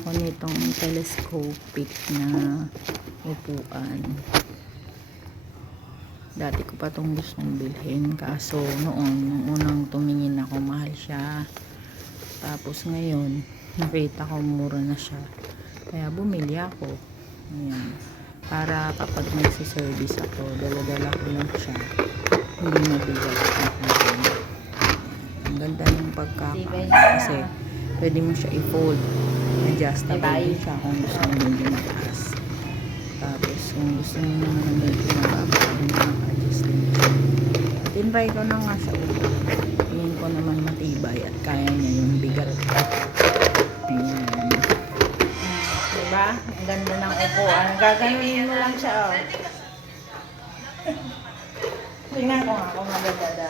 ako nitong telescopic na upuan. Dati ko pa itong gustong bilhin, kaso noon, nung unang tumingin ako, mahal siya. Tapos ngayon, nakita ko mura na siya. Kaya bumili ako. Ayan. Para kapag nagsiservice ako, dala-dala ko lang siya. Hindi mabigat. Ang ganda ng pagkaka. Kasi pwede mo siya i-fold. Adjustable din siya kung gusto mo medyo mataas. Tapos kung gusto mo naman na medyo mababa, makaka-adjust din siya. Tinry ko na nga sa ulo. Tingin ko naman matibay at kaya niya yung bigat. Ayan. Diba? Ang ganda ng upuan. Gaganunin mo lang siya. Oh. Tingnan ko nga kung magaganda.